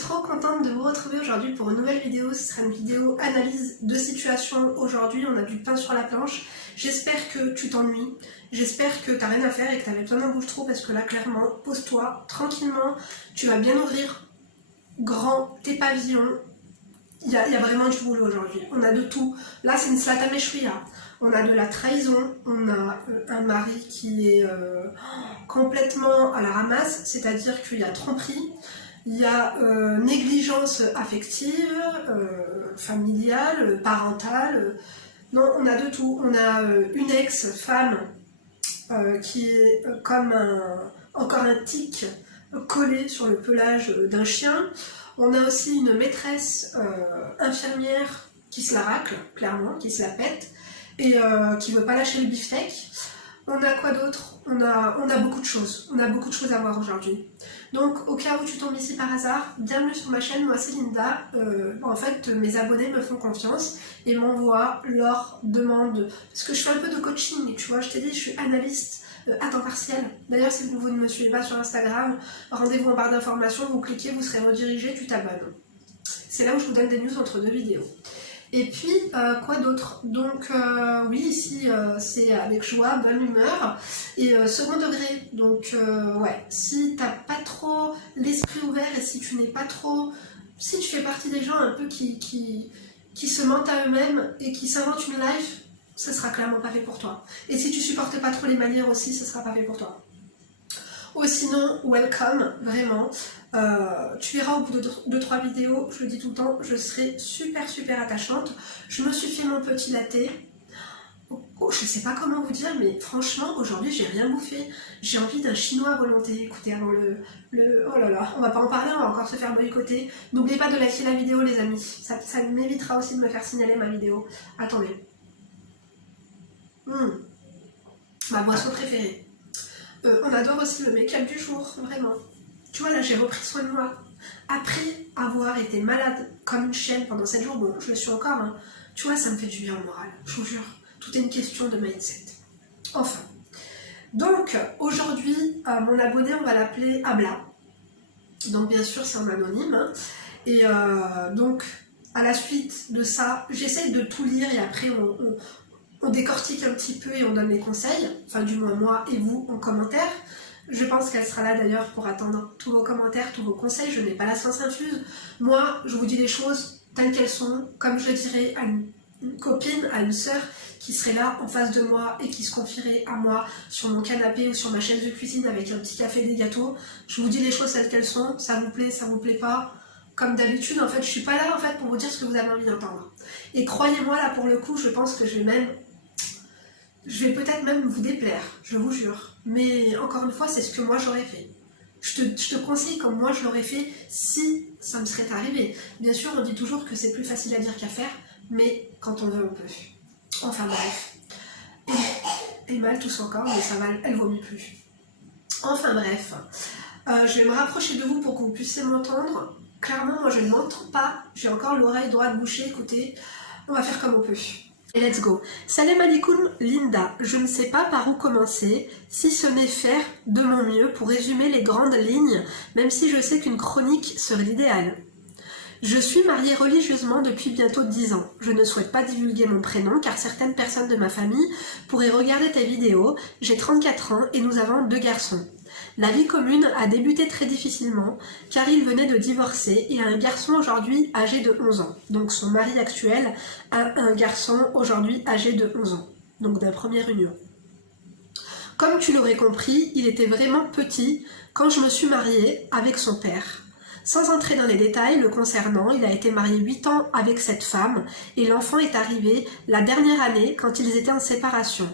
trop contente de vous retrouver aujourd'hui pour une nouvelle vidéo. Ce sera une vidéo analyse de situation. Aujourd'hui, on a du pain sur la planche. J'espère que tu t'ennuies. J'espère que t'as rien à faire et que t'avais besoin d'un bouche-trou parce que là, clairement, pose-toi tranquillement. Tu vas bien ouvrir grand tes pavillons. Il y a vraiment du boulot aujourd'hui. On a de tout. Là, c'est une salade à méchouilla. On a de la trahison. On a un mari qui est complètement à la ramasse, c'est-à-dire qu'il y a tromperie. Il y a négligence affective, familiale, parentale. Non, on a de tout. On a une ex-femme qui est comme encore un tic collé sur le pelage d'un chien. On a aussi une maîtresse infirmière qui se la racle, clairement, qui se la pète, et qui veut pas lâcher le beefsteak. On a quoi d'autre ? On a beaucoup de choses. On a beaucoup de choses à voir aujourd'hui. Donc, au cas où tu tombes ici par hasard, bienvenue sur ma chaîne. Moi, c'est Linda. En fait, mes abonnés me font confiance et m'envoient leurs demandes. Parce que je fais un peu de coaching, tu vois. Je t'ai dit, je suis analyste à temps partiel. D'ailleurs, si vous ne me suivez pas sur Instagram, rendez-vous en barre d'informations, vous cliquez, vous serez redirigé, tu t'abonnes. C'est là où je vous donne des news entre deux vidéos. Et puis, quoi d'autre? Donc, oui, ici, c'est avec joie, bonne humeur, et second degré. Donc, ouais, si t'as pas trop l'esprit ouvert et si tu n'es pas trop... Si tu fais partie des gens un peu qui se mentent à eux-mêmes et qui s'inventent une life, ça sera clairement pas fait pour toi. Et si tu supportes pas trop les manières aussi, ça sera pas fait pour toi. Ou sinon, welcome, vraiment. Tu verras au bout de 2-3 vidéos, je le dis tout le temps, je serai super attachante. Je me suis fait mon petit latte. Oh, je sais pas comment vous dire, mais franchement, aujourd'hui, j'ai rien bouffé. J'ai envie d'un chinois à volonté. Écoutez, avant oh là là, on va pas en parler, on va encore se faire boycotter. N'oubliez pas de liker la vidéo, les amis. Ça m'évitera aussi de me faire signaler ma vidéo. Attendez. Ma boisson préférée. On adore aussi le make-up du jour, vraiment. Tu vois, là, j'ai repris soin de moi. Après avoir été malade comme une chienne pendant 7 jours, bon, je le suis encore, hein. Tu vois, ça me fait du bien au moral, je vous jure. Tout est une question de mindset. Enfin. Donc, aujourd'hui, mon abonné, on va l'appeler Abla. Donc, bien sûr, c'est en anonyme. Hein. Et donc, à la suite de ça, j'essaye de tout lire et après, on décortique un petit peu et on donne les conseils, enfin du moins moi et vous en commentaire. Je pense qu'elle sera là d'ailleurs pour attendre tous vos commentaires, tous vos conseils. Je n'ai pas la science infuse. Moi, je vous dis les choses telles qu'elles sont, comme je le dirais à une copine, à une sœur qui serait là en face de moi et qui se confierait à moi sur mon canapé ou sur ma chaise de cuisine avec un petit café et des gâteaux. Je vous dis les choses telles qu'elles sont, ça vous plaît pas. Comme d'habitude, en fait, je suis pas là en fait pour vous dire ce que vous avez envie d'entendre. Et croyez-moi, là pour le coup, je pense que je vais peut-être même vous déplaire, je vous jure. Mais encore une fois, c'est ce que moi j'aurais fait. Je te conseille comme moi je l'aurais fait si ça me serait arrivé. Bien sûr, on dit toujours que c'est plus facile à dire qu'à faire, mais quand on veut, on peut. Enfin bref. Et mal tous encore, mais ça va, elle vomit plus. Enfin bref. Je vais me rapprocher de vous pour que vous puissiez m'entendre. Clairement, moi je ne m'entends pas. J'ai encore l'oreille droite bouchée, écoutez. On va faire comme on peut. Et let's go. Salam alaikum Linda, je ne sais pas par où commencer, si ce n'est faire de mon mieux pour résumer les grandes lignes, même si je sais qu'une chronique serait l'idéal. Je suis mariée religieusement depuis bientôt 10 ans. Je ne souhaite pas divulguer mon prénom car certaines personnes de ma famille pourraient regarder tes vidéos. J'ai 34 ans et nous avons 2 garçons. La vie commune a débuté très difficilement car il venait de divorcer et a un garçon aujourd'hui âgé de 11 ans. Donc son mari actuel a un garçon aujourd'hui âgé de 11 ans. Donc d'un première union. Comme tu l'aurais compris, il était vraiment petit quand je me suis mariée avec son père. Sans entrer dans les détails le concernant, il a été marié 8 ans avec cette femme et l'enfant est arrivé la dernière année quand ils étaient en séparation.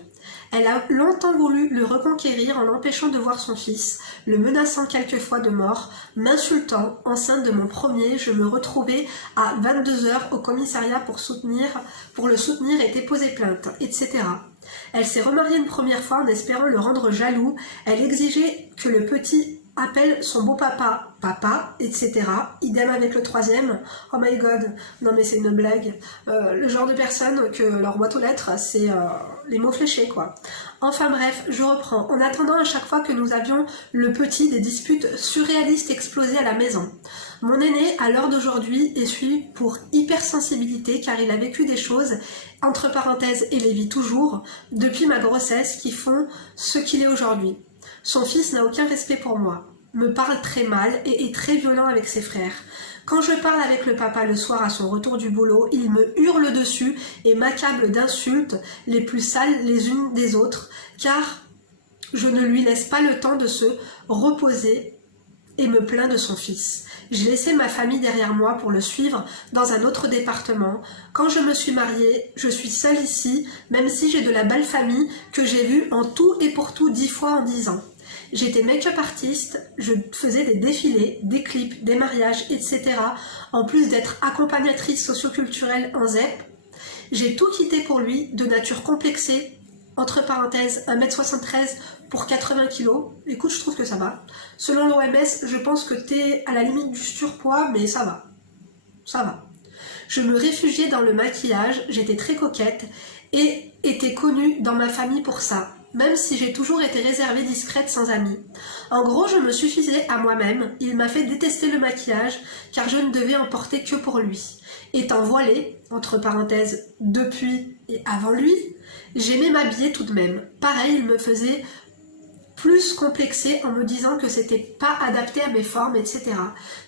Elle a longtemps voulu le reconquérir en l'empêchant de voir son fils, le menaçant quelquefois de mort, m'insultant. Enceinte de mon premier, je me retrouvais à 22h au commissariat pour le soutenir et déposer plainte, etc. Elle s'est remariée une première fois en espérant le rendre jaloux. Elle exigeait que le petit appelle son beau-papa papa, etc. Idem avec le troisième. Oh my god, non mais c'est une blague. Le genre de personne que leur boîte aux lettres, c'est les mots fléchés, quoi. Enfin bref, je reprends. En attendant, à chaque fois que nous avions le petit, des disputes surréalistes explosaient à la maison. Mon aîné, à l'heure d'aujourd'hui, est suivi pour hypersensibilité car il a vécu des choses, entre parenthèses, et les vit toujours, depuis ma grossesse qui font ce qu'il est aujourd'hui. Son fils n'a aucun respect pour moi, me parle très mal et est très violent avec ses frères. Quand je parle avec le papa le soir à son retour du boulot, il me hurle dessus et m'accable d'insultes les plus sales les unes des autres, car je ne lui laisse pas le temps de se reposer et me plaint de son fils. J'ai laissé ma famille derrière moi pour le suivre dans un autre département. Quand je me suis mariée, je suis seule ici, même si j'ai de la belle famille que j'ai vue en tout et pour tout 10 fois en 10 ans. J'étais make-up artiste, je faisais des défilés, des clips, des mariages, etc. En plus d'être accompagnatrice socioculturelle en ZEP. J'ai tout quitté pour lui, de nature complexée, entre parenthèses 1m73 pour 80 kg. Écoute, je trouve que ça va. Selon l'OMS, je pense que t'es à la limite du surpoids, mais ça va. Ça va. Je me réfugiais dans le maquillage, j'étais très coquette et étais connue dans ma famille pour ça. Même si j'ai toujours été réservée, discrète, sans amis. En gros, je me suffisais à moi-même. Il m'a fait détester le maquillage, car je ne devais en porter que pour lui. Étant voilée, entre parenthèses, depuis et avant lui, j'aimais m'habiller tout de même. Pareil, il me faisait plus complexée en me disant que c'était pas adapté à mes formes, etc.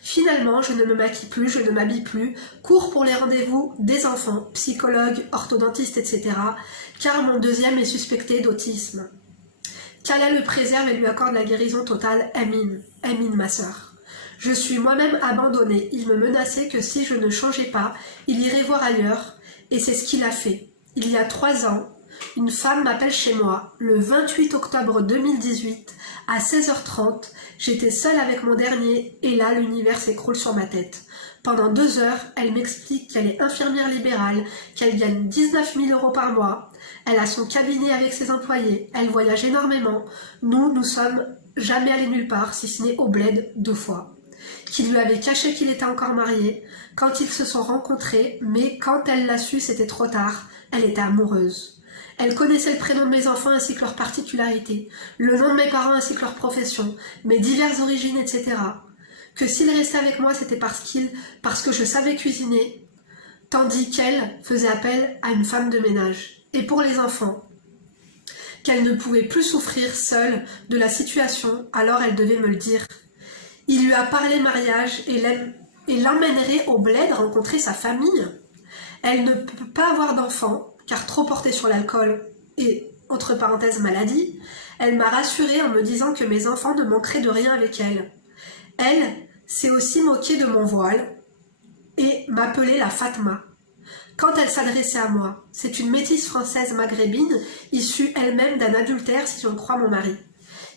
Finalement, je ne me maquille plus, je ne m'habille plus, cours pour les rendez-vous des enfants, psychologues, orthodontistes, etc. car mon deuxième est suspecté d'autisme. Qu'Allah le préserve et lui accorde la guérison totale, Amin. Amin, ma sœur. Je suis moi-même abandonnée. Il me menaçait que si je ne changeais pas, il irait voir ailleurs, et c'est ce qu'il a fait. Il y a 3 ans, une femme m'appelle chez moi, le 28 octobre 2018, à 16h30, j'étais seule avec mon dernier, et là l'univers s'écroule sur ma tête. Pendant 2 heures, elle m'explique qu'elle est infirmière libérale, qu'elle gagne 19 000 € par mois, elle a son cabinet avec ses employés, elle voyage énormément, nous sommes jamais allés nulle part, si ce n'est au bled 2 fois. Qu'il lui avait caché qu'il était encore marié, quand ils se sont rencontrés, mais quand elle l'a su, c'était trop tard, elle était amoureuse. Elle connaissait le prénom de mes enfants ainsi que leurs particularités, le nom de mes parents ainsi que leur profession, mes diverses origines, etc. Que s'il restait avec moi, c'était parce que je savais cuisiner, tandis qu'elle faisait appel à une femme de ménage. Et pour les enfants, qu'elle ne pouvait plus souffrir seule de la situation, alors elle devait me le dire. Il lui a parlé mariage et l'emmènerait au bled rencontrer sa famille. Elle ne peut pas avoir d'enfants, car trop portée sur l'alcool et, entre parenthèses, maladie. Elle m'a rassurée en me disant que mes enfants ne manqueraient de rien avec elle. Elle s'est aussi moquée de mon voile et m'appelait la Fatma. Quand elle s'adressait à moi, c'est une métisse française maghrébine, issue elle-même d'un adultère si j'en crois mon mari.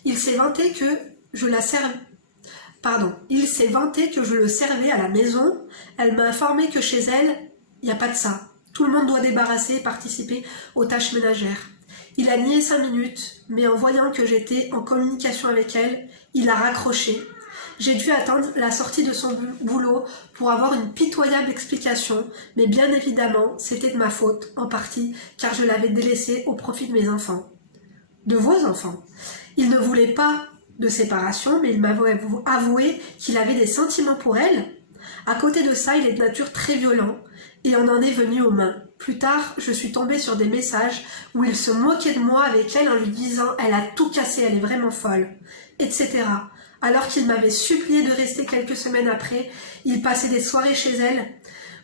Il s'est vanté que je le servais à la maison. Elle m'a informé que chez elle, il n'y a pas de ça. Tout le monde doit débarrasser et participer aux tâches ménagères. Il a nié 5 minutes, mais en voyant que j'étais en communication avec elle, il a raccroché. J'ai dû attendre la sortie de son boulot pour avoir une pitoyable explication, mais bien évidemment, c'était de ma faute, en partie, car je l'avais délaissé au profit de mes enfants. De vos enfants. Il ne voulait pas de séparation, mais il m'avait avoué qu'il avait des sentiments pour elle. À côté de ça, il est de nature très violent, et on en est venu aux mains. Plus tard, je suis tombée sur des messages où il se moquait de moi avec elle en lui disant « Elle a tout cassé, elle est vraiment folle », etc. Alors qu'il m'avait supplié de rester quelques semaines après, il passait des soirées chez elle.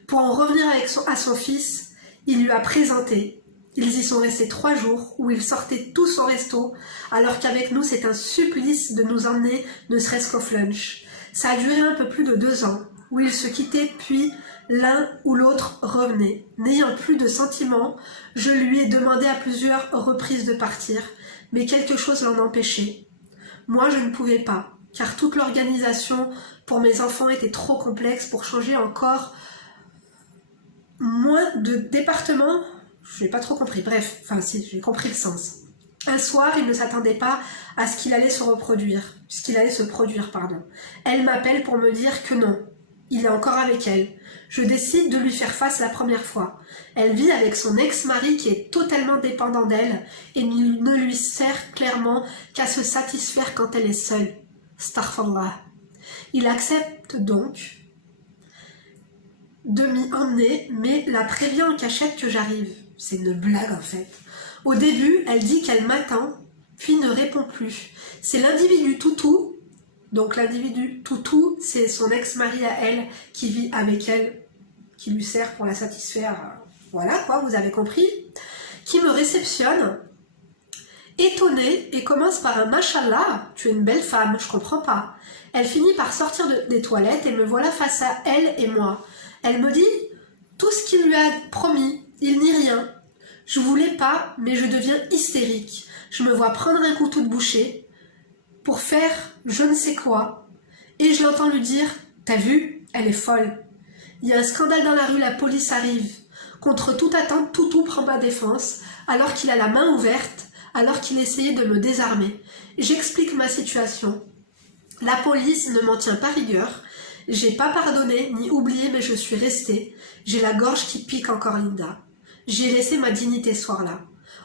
Pour en revenir à son fils, il lui a présenté. Ils y sont restés 3 jours où ils sortaient tous au resto, alors qu'avec nous c'est un supplice de nous emmener ne serait-ce qu'au flunch. Ça a duré un peu plus de 2 ans, où ils se quittaient puis l'un ou l'autre revenait. N'ayant plus de sentiments, je lui ai demandé à plusieurs reprises de partir, mais quelque chose l'en empêchait. Moi je ne pouvais pas, car toute l'organisation pour mes enfants était trop complexe pour changer encore moins de départements. Je n'ai pas trop compris, bref, enfin si, j'ai compris le sens. Un soir, il ne s'attendait pas à ce qu'il allait se produire. Elle m'appelle pour me dire que non, il est encore avec elle. Je décide de lui faire face la première fois. Elle vit avec son ex-mari qui est totalement dépendant d'elle et ne lui sert clairement qu'à se satisfaire quand elle est seule. Astaghfirullah. Il accepte accepte donc de m'y emmener, mais la prévient en cachette que j'arrive. C'est une blague en fait. Au début, elle dit qu'elle m'attend, puis ne répond plus. C'est l'individu toutou, donc l'individu toutou, c'est son ex-mari à elle, qui vit avec elle, qui lui sert pour la satisfaire, voilà quoi, vous avez compris, qui me réceptionne, étonnée, et commence par un Mashallah, tu es une belle femme, je comprends pas. Elle finit par sortir des toilettes et me voilà face à elle et moi. Elle me dit tout ce qu'il lui a promis, il n'y rien. Je voulais pas, mais je deviens hystérique. Je me vois prendre un couteau de boucher pour faire je ne sais quoi. Et je l'entends lui dire t'as vu, elle est folle. Il y a un scandale dans la rue, la police arrive. Contre toute attente, Toutou prend ma défense, alors qu'il a la main ouverte, alors qu'il essayait de me désarmer. J'explique ma situation. La police ne m'en tient pas rigueur. J'ai pas pardonné ni oublié, mais je suis restée. J'ai la gorge qui pique encore, Linda. J'ai laissé ma dignité ce soir-là.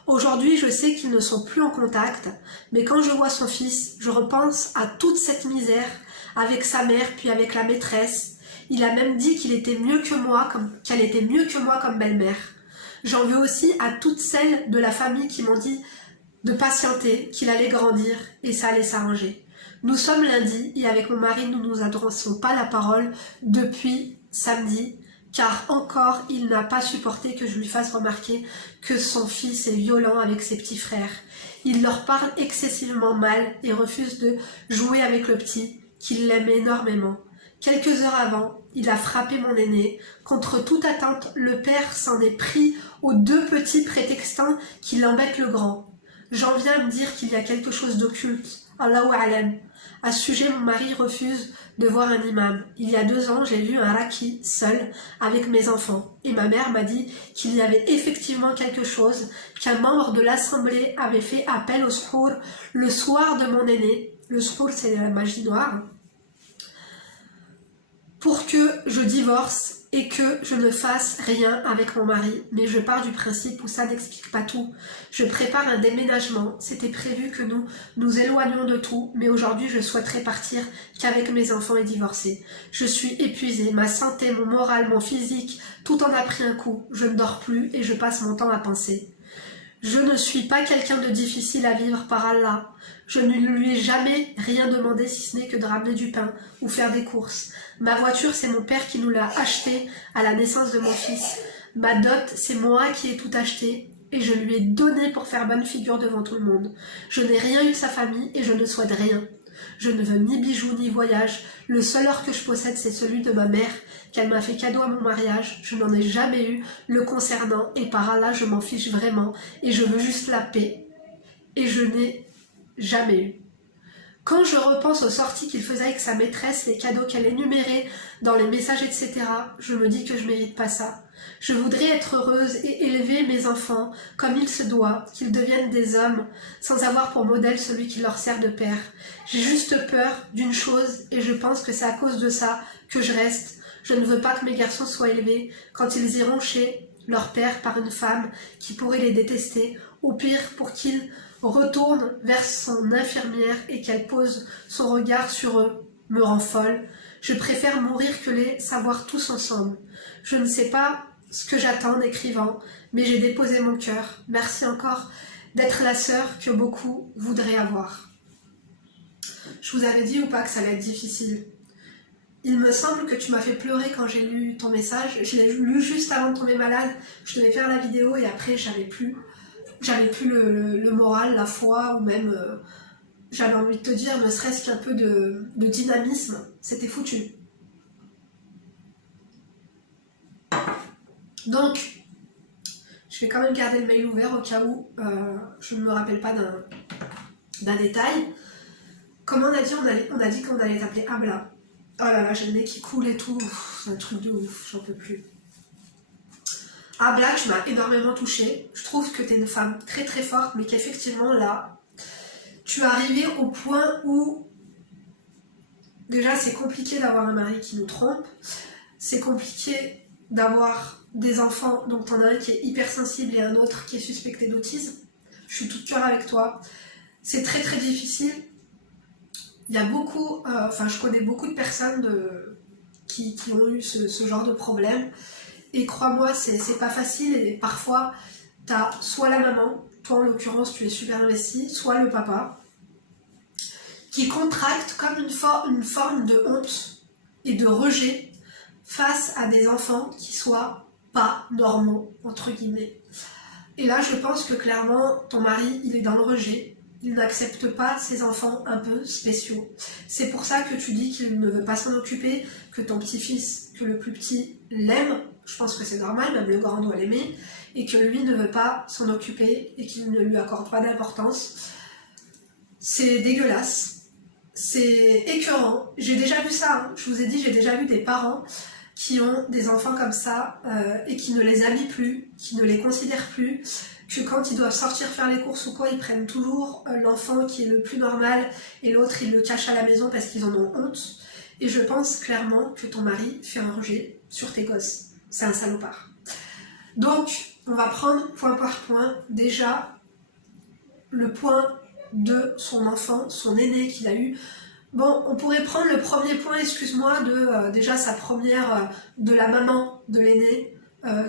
Aujourd'hui, je sais qu'ils ne sont plus en contact, mais quand je vois son fils, je repense à toute cette misère, avec sa mère, puis avec la maîtresse. Il a même dit qu'il était mieux que moi, qu'elle était mieux que moi comme belle-mère. J'en veux aussi à toutes celles de la famille qui m'ont dit de patienter, qu'il allait grandir et ça allait s'arranger. Nous sommes lundi et avec mon mari, nous ne nous adressons pas la parole depuis samedi, car encore il n'a pas supporté que je lui fasse remarquer que son fils est violent avec ses petits frères. Il leur parle excessivement mal et refuse de jouer avec le petit, qu'il l'aime énormément. Quelques heures avant, il a frappé mon aîné. Contre toute attente, le père s'en est pris aux deux petits prétextant qu'il embête le grand. J'en viens à me dire qu'il y a quelque chose d'occulte. Allahu a'lam. À ce sujet, mon mari refuse de voir un imam. Il y a 2 ans, j'ai vu un raki seul avec mes enfants. Et ma mère m'a dit qu'il y avait effectivement quelque chose, qu'un membre de l'assemblée avait fait appel au suhour le soir de mon aîné. Le suhour, c'est la magie noire. Pour que je divorce et que je ne fasse rien avec mon mari. Mais je pars du principe où ça n'explique pas tout. Je prépare un déménagement. C'était prévu que nous nous éloignions de tout, mais aujourd'hui je souhaiterais partir qu'avec mes enfants et divorcer. Je suis épuisée, ma santé, mon moral, mon physique, tout en a pris un coup. Je ne dors plus et je passe mon temps à penser. Je ne suis pas quelqu'un de difficile à vivre par Allah. Je ne lui ai jamais rien demandé si ce n'est que de ramener du pain ou faire des courses. Ma voiture, c'est mon père qui nous l'a achetée à la naissance de mon fils. Ma dot, c'est moi qui ai tout acheté et je lui ai donné pour faire bonne figure devant tout le monde. Je n'ai rien eu de sa famille et je ne souhaite rien. Je ne veux ni bijoux ni voyage. Le seul or que je possède, c'est celui de ma mère, qu'elle m'a fait cadeau à mon mariage. Je n'en ai jamais eu le concernant et par Allah, je m'en fiche vraiment et je veux juste la paix. Et je n'ai jamais eu. Quand je repense aux sorties qu'il faisait avec sa maîtresse, les cadeaux qu'elle énumérait dans les messages, etc., je me dis que je mérite pas ça. Je voudrais être heureuse et élever mes enfants comme il se doit, qu'ils deviennent des hommes, sans avoir pour modèle celui qui leur sert de père. J'ai juste peur d'une chose et je pense que c'est à cause de ça que je reste. Je ne veux pas que mes garçons soient élevés quand ils iront chez leur père par une femme qui pourrait les détester, ou pire pour qu'ils retourne vers son infirmière et qu'elle pose son regard sur eux, me rend folle. Je préfère mourir que les savoir tous ensemble. Je ne sais pas ce que j'attends en écrivant, mais j'ai déposé mon cœur. Merci encore d'être la sœur que beaucoup voudraient avoir. Je vous avais dit ou pas que ça allait être difficile? Il me semble que tu m'as fait pleurer quand j'ai lu ton message. Je l'ai lu juste avant de tomber malade. Je devais faire la vidéo et après j'avais plus le moral, la foi, ou même j'avais envie de te dire, ne serait-ce qu'un peu de dynamisme. C'était foutu. Donc, je vais quand même garder le mail ouvert au cas où je ne me rappelle pas d'un détail. Comme on a dit qu'on allait t'appeler Abla. Oh là là, j'ai le nez qui coule et tout. C'est un truc de ouf, j'en peux plus. Abla, tu m'as énormément touchée. Je trouve que tu es une femme très très forte, mais qu'effectivement là, tu es arrivée au point où déjà c'est compliqué d'avoir un mari qui nous trompe, c'est compliqué d'avoir des enfants, donc t'en as un qui est hypersensible et un autre qui est suspecté d'autisme. Je suis toute cœur avec toi. C'est très très difficile. Il y a beaucoup, je connais beaucoup de personnes qui ont eu ce genre de problème. Et crois-moi, c'est pas facile et parfois, t'as soit la maman, toi en l'occurrence tu es super investi, soit le papa, qui contracte comme une forme de honte et de rejet face à des enfants qui soient pas normaux, entre guillemets. Et là, je pense que clairement, ton mari, il est dans le rejet. Il n'accepte pas ces enfants un peu spéciaux. C'est pour ça que tu dis qu'il ne veut pas s'en occuper, que ton petit-fils, que le plus petit, l'aime. Je pense que c'est normal, même le grand doit l'aimer. Et que lui ne veut pas s'en occuper et qu'il ne lui accorde pas d'importance. C'est dégueulasse. C'est écœurant. J'ai déjà vu ça. Hein. Je vous ai dit, j'ai déjà vu des parents qui ont des enfants comme ça et qui ne les habillent plus, qui ne les considèrent plus, que quand ils doivent sortir faire les courses ou quoi, ils prennent toujours l'enfant qui est le plus normal et l'autre ils le cachent à la maison parce qu'ils en ont honte. Et je pense clairement que ton mari fait un rejet sur tes gosses. C'est un salopard. Donc, on va prendre point par point. Déjà, le point de son enfant, son aîné qu'il a eu. Bon, on pourrait prendre le premier point, excuse-moi, de déjà sa première, de la maman de l'aîné,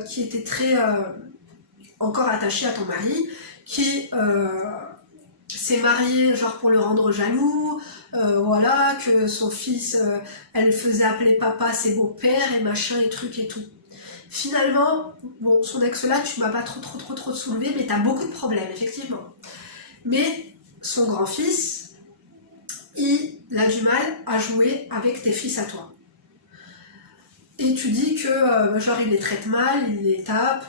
qui était très encore attachée à ton mari, qui s'est mariée genre pour le rendre jaloux, voilà, que son fils, elle faisait appeler papa ses beaux-pères et machin et trucs et tout. Finalement, bon, son ex-là, tu m'as pas trop soulevé, mais t'as beaucoup de problèmes, effectivement. Mais son grand-fils, il a du mal à jouer avec tes fils à toi. Et tu dis que genre il les traite mal, il les tape,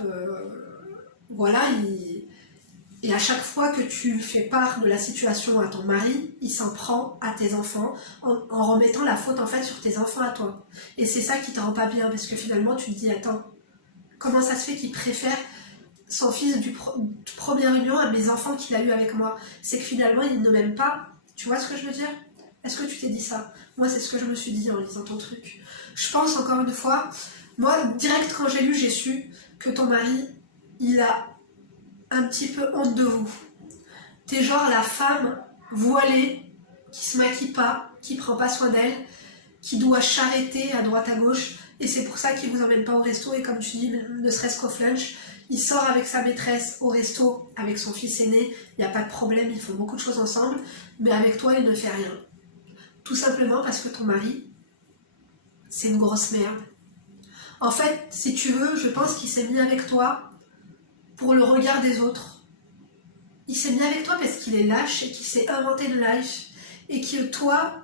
voilà, et à chaque fois que tu fais part de la situation à ton mari, il s'en prend à tes enfants en remettant la faute en fait sur tes enfants à toi. Et c'est ça qui te rend pas bien, parce que finalement tu te dis, attends, comment ça se fait qu'il préfère son fils de première union à mes enfants qu'il a eu avec moi? C'est que finalement il ne m'aime pas. Tu vois ce que je veux dire? Est-ce que tu t'es dit ça? Moi, c'est ce que je me suis dit en lisant ton truc. Je pense, encore une fois, moi, direct quand j'ai lu, j'ai su que ton mari, il a un petit peu honte de vous. T'es genre la femme voilée, qui se maquille pas, qui prend pas soin d'elle, qui doit charreter à droite à gauche, et c'est pour ça qu'il vous emmène pas au resto, et comme tu dis, ne serait-ce qu'au flunch, il sort avec sa maîtresse au resto, avec son fils aîné, il n'y a pas de problème, ils font beaucoup de choses ensemble, mais avec toi, il ne fait rien. Tout simplement parce que ton mari, c'est une grosse merde. En fait, si tu veux, je pense qu'il s'est mis avec toi pour le regard des autres. Il s'est mis avec toi parce qu'il est lâche et qu'il s'est inventé une life. Et que toi,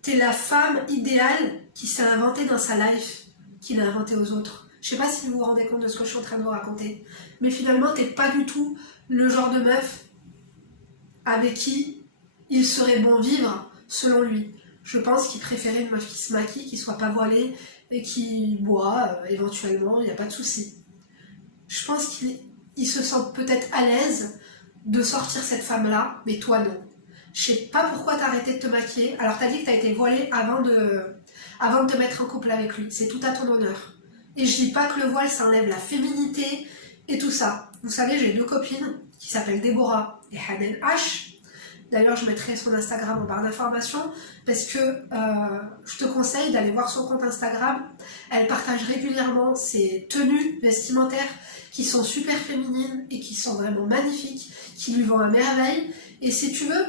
t'es la femme idéale qui s'est inventée dans sa life, qu'il a inventé aux autres. Je sais pas si vous vous rendez compte de ce que je suis en train de vous raconter. Mais finalement, t'es pas du tout le genre de meuf avec qui il serait bon vivre, selon lui. Je pense qu'il préférait une meuf qui se maquille, qui soit pas voilée et qui boit éventuellement, il n'y a pas de souci. Je pense qu'il se sent peut-être à l'aise de sortir cette femme-là, mais toi non. Je sais pas pourquoi t'as arrêté de te maquiller. Alors t'as dit que t'as été voilée avant de te mettre en couple avec lui. C'est tout à ton honneur. Et je dis pas que le voile ça enlève la féminité et tout ça. Vous savez, j'ai 2 copines qui s'appellent Déborah et Hanen H. D'ailleurs, je mettrai son Instagram en barre d'informations parce que je te conseille d'aller voir son compte Instagram. Elle partage régulièrement ses tenues vestimentaires qui sont super féminines et qui sont vraiment magnifiques, qui lui vont à merveille. Et si tu veux,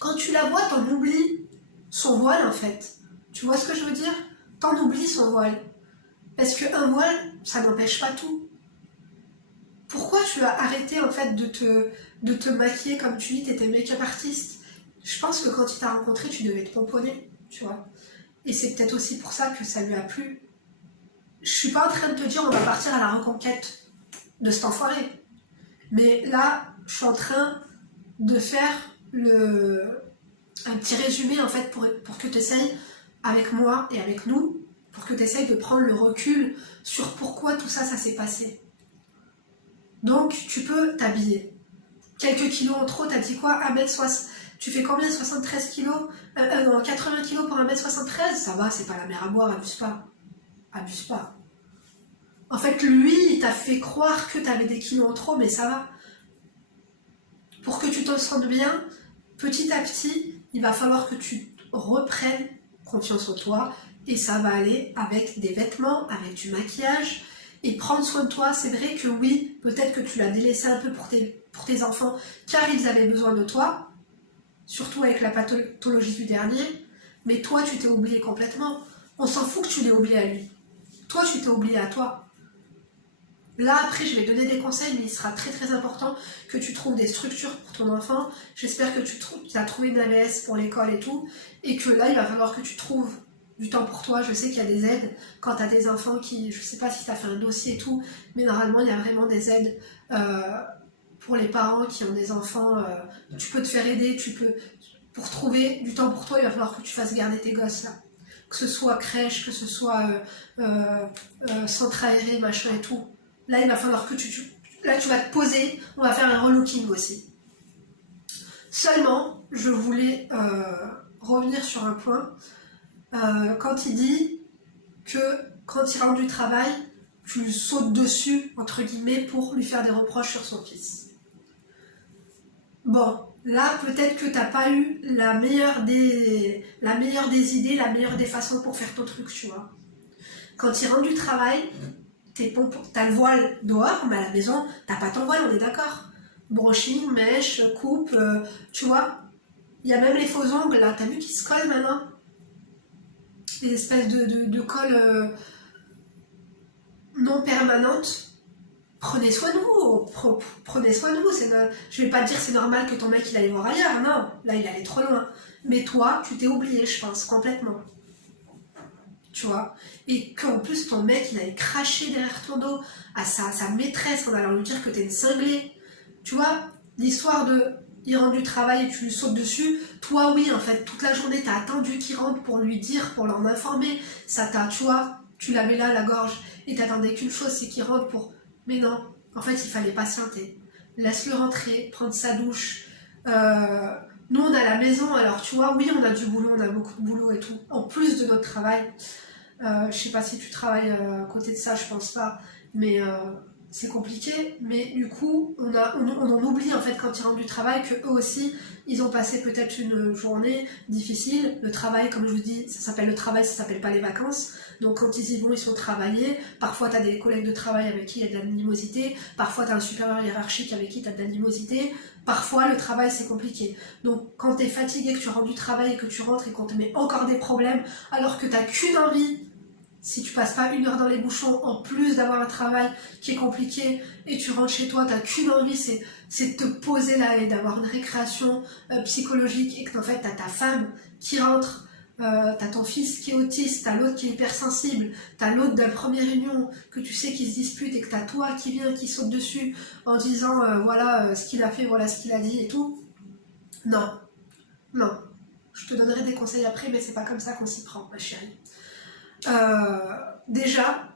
quand tu la vois, t'en oublies son voile en fait. Tu vois ce que je veux dire? T'en oublies son voile. Parce qu'un voile, ça n'empêche pas tout. Pourquoi tu as arrêté en fait de te maquiller comme tu dis, t'étais make-up artiste? Je pense que quand il t'a rencontré, tu devais te pomponner, tu vois. Et c'est peut-être aussi pour ça que ça lui a plu. Je suis pas en train de te dire on va partir à la reconquête de cet enfoiré. Mais là, je suis en train de faire un petit résumé en fait pour que tu essayes avec moi et avec nous, pour que tu essayes de prendre le recul sur pourquoi tout ça s'est passé. Donc, tu peux t'habiller. Quelques kilos en trop, t'as dit quoi? 1m60. Tu fais combien? 73 kilos? Non, 80 kilos pour 1m73? Ça va, c'est pas la mer à boire, abuse pas. Abuse pas. En fait, lui, il t'a fait croire que t'avais des kilos en trop, mais ça va. Pour que tu te sentes bien, petit à petit, il va falloir que tu reprennes confiance en toi, Et ça va aller avec des vêtements, avec du maquillage. Et prendre soin de toi, c'est vrai que oui, peut-être que tu l'as délaissé un peu pour tes enfants, car ils avaient besoin de toi, surtout avec la pathologie du dernier, mais toi, tu t'es oublié complètement. On s'en fout que tu l'aies oublié à lui. Toi, tu t'es oublié à toi. Là, après, je vais donner des conseils, mais il sera très très important que tu trouves des structures pour ton enfant. J'espère que tu as trouvé une AVS pour l'école et tout, et que là, il va falloir que tu trouves du temps pour toi. Je sais qu'il y a des aides quand tu as des enfants qui, je sais pas si tu as fait un dossier et tout, mais normalement, il y a vraiment des aides pour les parents qui ont des enfants. Tu peux te faire aider, pour trouver du temps pour toi, il va falloir que tu fasses garder tes gosses là. Que ce soit crèche, que ce soit centre aéré, machin et tout. Là, il va falloir que là, tu vas te poser, on va faire un relooking aussi. Seulement, je voulais revenir sur un point. Quand il dit que quand il rentre du travail, tu lui sautes dessus, entre guillemets, pour lui faire des reproches sur son fils. Bon, là, peut-être que t'as pas eu la meilleure des idées, la meilleure des façons pour faire ton truc, tu vois. Quand il rentre du travail, t'as le voile dehors, mais à la maison, t'as pas ton voile, on est d'accord. Brushing, mèche, coupe, tu vois. Il y a même les faux ongles, là, t'as vu qu'ils se collent maintenant? Les espèces de colle non permanente. Prenez soin de vous, prenez soin de vous. Je vais pas te dire c'est normal que ton mec il aille voir ailleurs, non, là il allait trop loin. Mais toi, tu t'es oublié, je pense, complètement. Tu vois, et qu'en plus ton mec il allait cracher derrière ton dos à sa maîtresse en allant lui dire que t'es une cinglée. Tu vois, l'histoire de il rentre du travail et tu lui sautes dessus, toi oui en fait, toute la journée t'as attendu qu'il rentre pour lui dire, pour l'en informer, ça t'a, tu vois, tu l'avais là à la gorge et t'attendais qu'une chose, c'est qu'il rentre pour... Mais non, en fait il fallait patienter. Laisse-le rentrer, prendre sa douche. Nous on a la maison, alors tu vois, oui on a du boulot, on a beaucoup de boulot et tout, en plus de notre travail. Je sais pas si tu travailles à côté de ça, je pense pas, mais c'est compliqué. Mais du coup, on en oublie en fait quand ils rentrent du travail que eux aussi, ils ont passé peut-être une journée difficile. Le travail, comme je vous dis, ça s'appelle le travail, ça s'appelle pas les vacances. Donc quand ils y vont, ils sont travaillés. Parfois, tu as des collègues de travail avec qui il y a de l'animosité. Parfois, tu as un supérieur hiérarchique avec qui tu as de l'animosité. Parfois, le travail, c'est compliqué. Donc quand tu es fatigué, que tu rentres du travail et que tu rentres et qu'on te met encore des problèmes, alors que tu n'as qu'une envie, si tu passes pas 1 heure dans les bouchons, en plus d'avoir un travail qui est compliqué, et tu rentres chez toi, t'as qu'une envie, c'est de te poser là et d'avoir une récréation psychologique, et que en fait t'as ta femme qui rentre, t'as ton fils qui est autiste, t'as l'autre qui est hypersensible, t'as l'autre de la première réunion que tu sais qui se dispute, et que t'as toi qui vient, qui saute dessus en disant voilà ce qu'il a fait, voilà ce qu'il a dit et tout. Non, non. Je te donnerai des conseils après, mais c'est pas comme ça qu'on s'y prend, ma chérie. Déjà,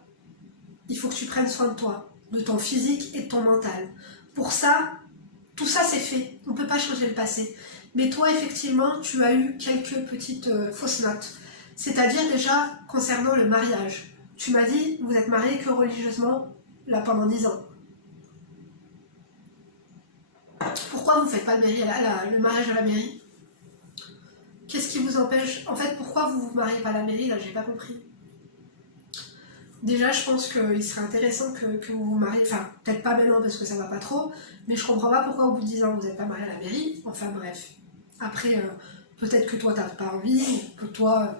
il faut que tu prennes soin de toi, de ton physique et de ton mental. Pour ça, tout ça c'est fait, on ne peut pas changer le passé. Mais toi, effectivement, tu as eu quelques petites fausses notes. C'est-à-dire déjà, concernant le mariage. Tu m'as dit, vous êtes mariés que religieusement, là, pendant 10 ans. Pourquoi vous ne faites pas le mariage à la mairie? Qu'est-ce qui vous empêche? En fait, pourquoi vous ne vous mariez pas à la mairie? Là, j'ai pas compris. Déjà, je pense qu'il serait intéressant que vous vous mariez, enfin, peut-être pas maintenant parce que ça va pas trop, mais je comprends pas pourquoi au bout de 10 ans vous n'êtes pas marié à la mairie. Enfin bref. Après, peut-être que toi t'as pas envie, que toi.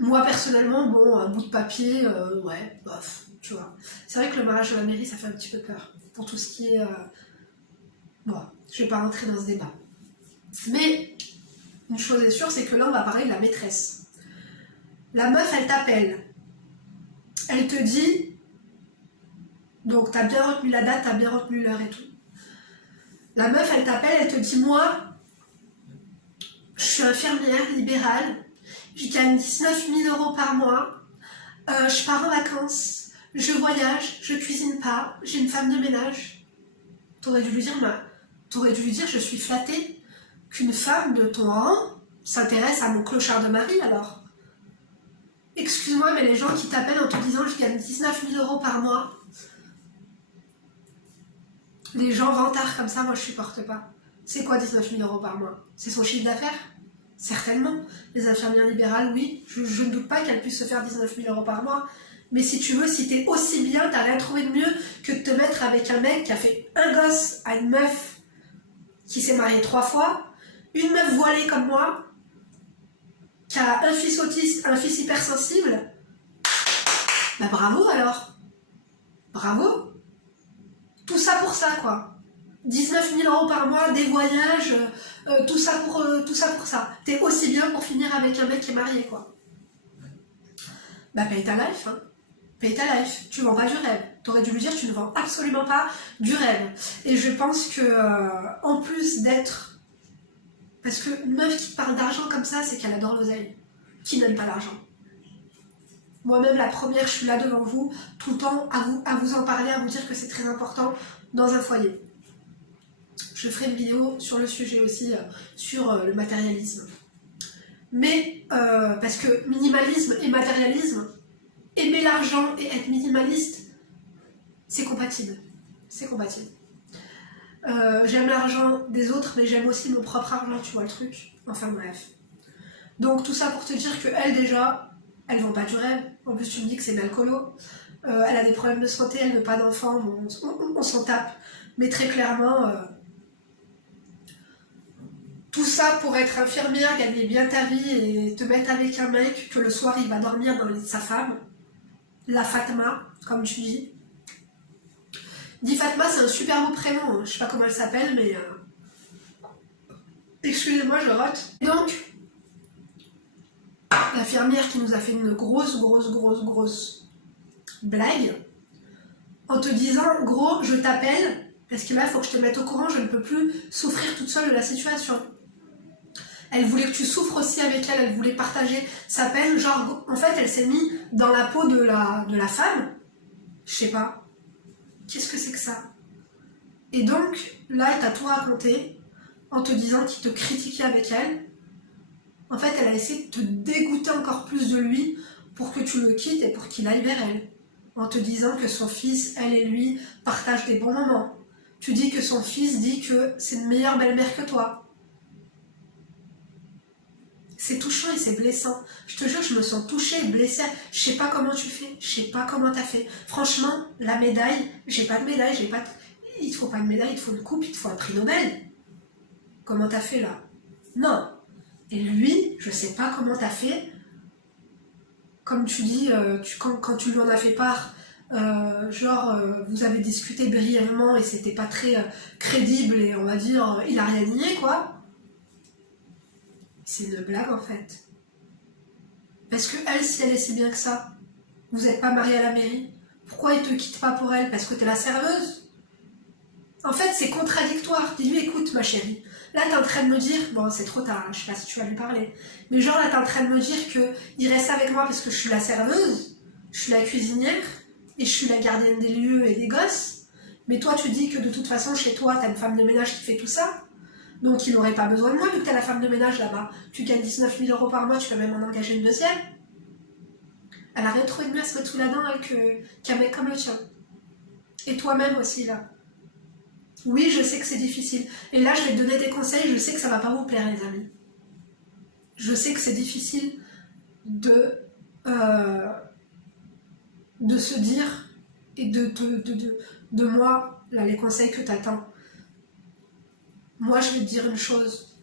Moi personnellement, bon, un bout de papier, ouais, bof, tu vois. C'est vrai que le mariage à la mairie ça fait un petit peu peur. Pour tout ce qui est. Bon, je vais pas rentrer dans ce débat. Mais, une chose est sûre, c'est que là on va parler de la maîtresse. La meuf, elle t'appelle. Elle te dit, donc t'as bien retenu la date, t'as bien retenu l'heure et tout. La meuf, elle t'appelle, elle te dit, moi, je suis infirmière libérale, je gagne 19 000 € par mois, je pars en vacances, je voyage, je cuisine pas, j'ai une femme de ménage. T'aurais dû lui dire, je suis flattée qu'une femme de ton rang s'intéresse à mon clochard de mari alors. Excuse-moi, mais les gens qui t'appellent en te disant je gagne 19 000 € par mois, les gens vantards comme ça, moi je supporte pas. C'est quoi 19 000 € par mois? C'est son chiffre d'affaires? Certainement. Les infirmières libérales, oui, je ne doute pas qu'elles puissent se faire 19 000 € par mois. Mais si tu veux, si t'es aussi bien, t'as rien trouvé de mieux que de te mettre avec un mec qui a fait un gosse à une meuf qui s'est mariée 3 fois, une meuf voilée comme moi, qui a un fils autiste, un fils hypersensible, bah bravo alors. Bravo. Tout ça pour ça, quoi. 19 000 € par mois, des voyages, tout ça pour ça. T'es aussi bien pour finir avec un mec qui est marié, quoi. Bah paye ta life, hein. Paye ta life. Tu vends pas du rêve. T'aurais dû lui dire, tu ne vends absolument pas du rêve. Et je pense que, en plus d'être... Parce que une meuf qui parle d'argent comme ça, c'est qu'elle adore l'oseille. Qui n'aime pas l'argent? Moi-même, la première, je suis là devant vous, tout le temps, à vous en parler, à vous dire que c'est très important dans un foyer. Je ferai une vidéo sur le sujet aussi, sur le matérialisme. Mais, parce que minimalisme et matérialisme, aimer l'argent et être minimaliste, c'est compatible. C'est compatible. J'aime l'argent des autres, mais j'aime aussi mon propre argent, tu vois le truc. Enfin bref. Donc tout ça pour te dire qu'elle déjà, elle vend pas du rêve. En plus tu me dis que c'est une alcoolo. Elle a des problèmes de santé, elle n'a pas d'enfant, bon, on s'en tape. Mais très clairement, tout ça pour être infirmière, gagner bien ta vie et te mettre avec un mec que le soir il va dormir dans le lit de sa femme. La Fatma, comme tu dis. Dis Fatma, c'est un super beau prénom, hein. Je sais pas comment elle s'appelle, mais... Excusez-moi, je rote. Donc, l'infirmière qui nous a fait une grosse blague, en te disant, gros, je t'appelle, parce que là, il faut que je te mette au courant, je ne peux plus souffrir toute seule de la situation. Elle voulait que tu souffres aussi avec elle, elle voulait partager sa peine, genre, en fait, elle s'est mise dans la peau de la femme, je sais pas. Qu'est-ce que c'est que ça? Et donc, là, elle t'a tout raconté en te disant qu'il te critiquait avec elle. En fait, elle a essayé de te dégoûter encore plus de lui pour que tu le quittes et pour qu'il aille vers elle. En te disant que son fils, elle et lui, partagent des bons moments. Tu dis que son fils dit que c'est une meilleure belle-mère que toi. C'est touchant et c'est blessant. Je te jure, je me sens touchée et blessée. Je sais pas comment tu fais. Je sais pas comment t'as fait. Franchement, la médaille, j'ai pas de médaille, j'ai pas de... Il te faut pas de médaille, il te faut une coupe, il te faut un prix Nobel. Comment t'as fait là? Non. Et lui, je sais pas comment t'as fait. Comme tu dis, quand tu lui en as fait part, vous avez discuté brièvement et c'était pas très crédible et on va dire, il a rien nié quoi. C'est une blague en fait. Parce que elle, si elle est si bien que ça, vous n'êtes pas mariés à la mairie, pourquoi il te quitte pas pour elle? Parce que t'es la serveuse? En fait, c'est contradictoire. Dis-lui, écoute ma chérie, là t'es en train de me dire, bon c'est trop tard, hein, je sais pas si tu vas lui parler, mais genre là t'es en train de me dire qu'il reste avec moi parce que je suis la serveuse, je suis la cuisinière, et je suis la gardienne des lieux et des gosses, mais toi tu dis que de toute façon chez toi t'as une femme de ménage qui fait tout ça. Donc il n'aurait pas besoin de moi vu que tu as la femme de ménage là-bas. Tu gagnes 19 000 € par mois, tu peux même en engager une deuxième. Elle a rien trouvé de mieux à se mettre sous la dent qu'un mec comme le tien. Et toi-même aussi là. Oui, je sais que c'est difficile. Et là, je vais te donner des conseils, je sais que ça va pas vous plaire les amis. Je sais que c'est difficile de se dire et de moi, là, les conseils que tu attends. Moi, je vais te dire une chose,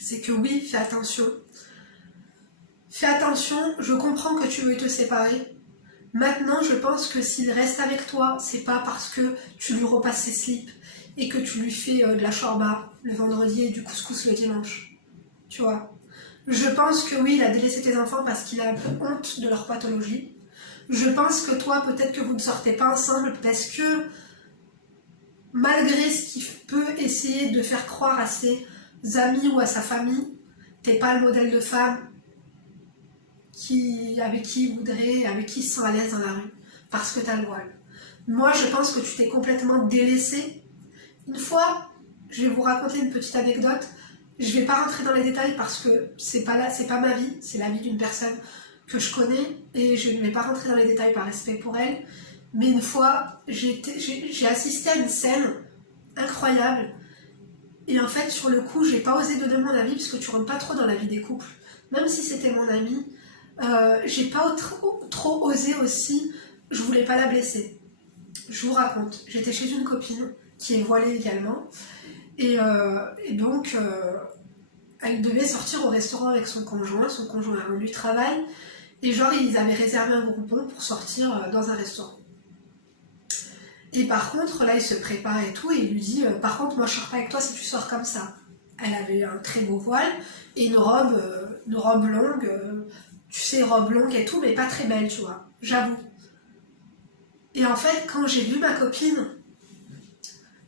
c'est que oui, fais attention. Fais attention, je comprends que tu veux te séparer. Maintenant, je pense que s'il reste avec toi, c'est pas parce que tu lui repasses ses slips et que tu lui fais de la shorba le vendredi et du couscous le dimanche. Tu vois? Je pense que oui, il a délaissé tes enfants parce qu'il a un peu honte de leur pathologie. Je pense que toi, peut-être que vous ne sortez pas ensemble parce que malgré ce qu'il peut essayer de faire croire à ses amis ou à sa famille, t'es pas le modèle de femme avec qui il se sent à l'aise dans la rue, parce que t'as le voile. Moi, je pense que tu t'es complètement délaissée. Une fois, je vais vous raconter une petite anecdote. Je vais pas rentrer dans les détails parce que c'est pas ma vie, c'est la vie d'une personne que je connais et je ne vais pas rentrer dans les détails par respect pour elle. Mais une fois, j'ai assisté à une scène incroyable Et en fait, sur le coup, j'ai pas osé donner mon avis parce que tu rentres pas trop dans la vie des couples. Même si c'était mon ami, j'ai pas trop osé aussi. Je voulais pas la blesser. Je vous raconte. J'étais chez une copine qui est voilée également. Et donc, elle devait sortir au restaurant avec son conjoint. Son conjoint a rendu du travail. Et genre, ils avaient réservé un groupon pour sortir dans un restaurant. Et par contre, là, il se prépare et tout, et il lui dit par contre, moi, je sors pas avec toi si tu sors comme ça. Elle avait un très beau voile et une robe longue, tu sais, robe longue et tout, mais pas très belle, tu vois, j'avoue. Et en fait, quand j'ai vu ma copine,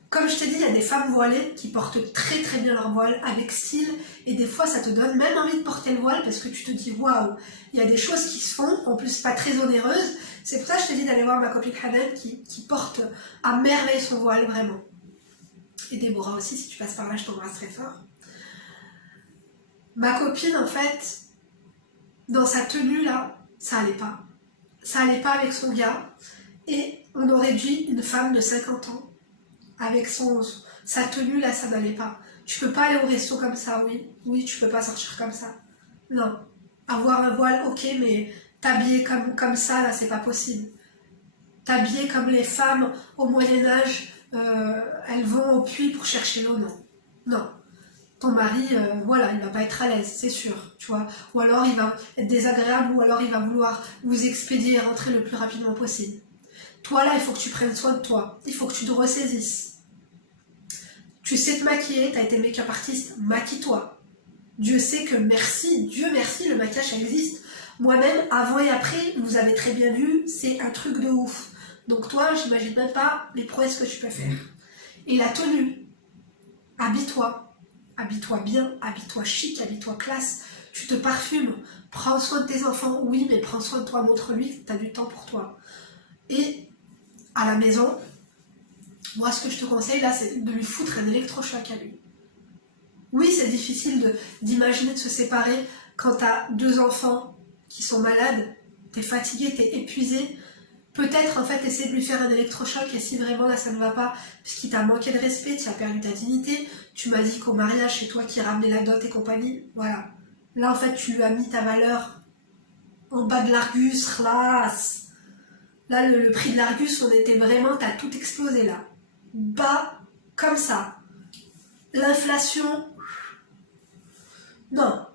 comme je t'ai dit, il y a des femmes voilées qui portent très très bien leur voile avec style, et des fois, ça te donne même envie de porter le voile parce que tu te dis waouh, il y a des choses qui se font, en plus pas très onéreuses. C'est pour ça que je te dis d'aller voir ma copine Hanan qui porte à merveille son voile, vraiment. Et Déborah aussi, si tu passes par là, je t'embrasse très fort. Ma copine, en fait, dans sa tenue là, ça allait pas. Ça allait pas avec son gars. Et on aurait dit une femme de 50 ans. Avec sa tenue là, ça n'allait pas. Tu peux pas aller au resto comme ça, oui. Oui, tu peux pas sortir comme ça. Non. Avoir un voile, ok, mais t'habiller comme ça, là, c'est pas possible. T'habiller comme les femmes au Moyen-Âge, elles vont au puits pour chercher l'eau, non. Non. Ton mari, voilà, il va pas être à l'aise, c'est sûr, tu vois. Ou alors il va être désagréable, ou alors il va vouloir vous expédier et rentrer le plus rapidement possible. Toi, là, il faut que tu prennes soin de toi. Il faut que tu te ressaisisses. Tu sais te maquiller, t'as été make-up artiste, maquille-toi. Dieu sait que Dieu merci, le maquillage ça existe. Moi-même, avant et après, vous avez très bien vu, c'est un truc de ouf. Donc toi, j'imagine même pas les prouesses que tu peux faire. Et la tenue, habille-toi. Habille-toi bien, habille-toi chic, habille-toi classe. Tu te parfumes, prends soin de tes enfants, oui, mais prends soin de toi, montre-lui que tu as du temps pour toi. Et à la maison, moi, ce que je te conseille là, c'est de lui foutre un électrochoc à lui. Oui, c'est difficile d'imaginer de se séparer quand tu as 2 enfants qui sont malades, tu es fatigué, tu es épuisé. Peut-être en fait essayer de lui faire un électrochoc et si vraiment là ça ne va pas, puisqu'il t'a manqué de respect, tu as perdu ta dignité, tu m'as dit qu'au mariage c'est toi qui ramenais la dot et compagnie, voilà. Là en fait tu lui as mis ta valeur en bas de l'Argus, classe. Là le prix de l'Argus, on était vraiment, t'as tout explosé là. Bas, comme ça. L'inflation, non.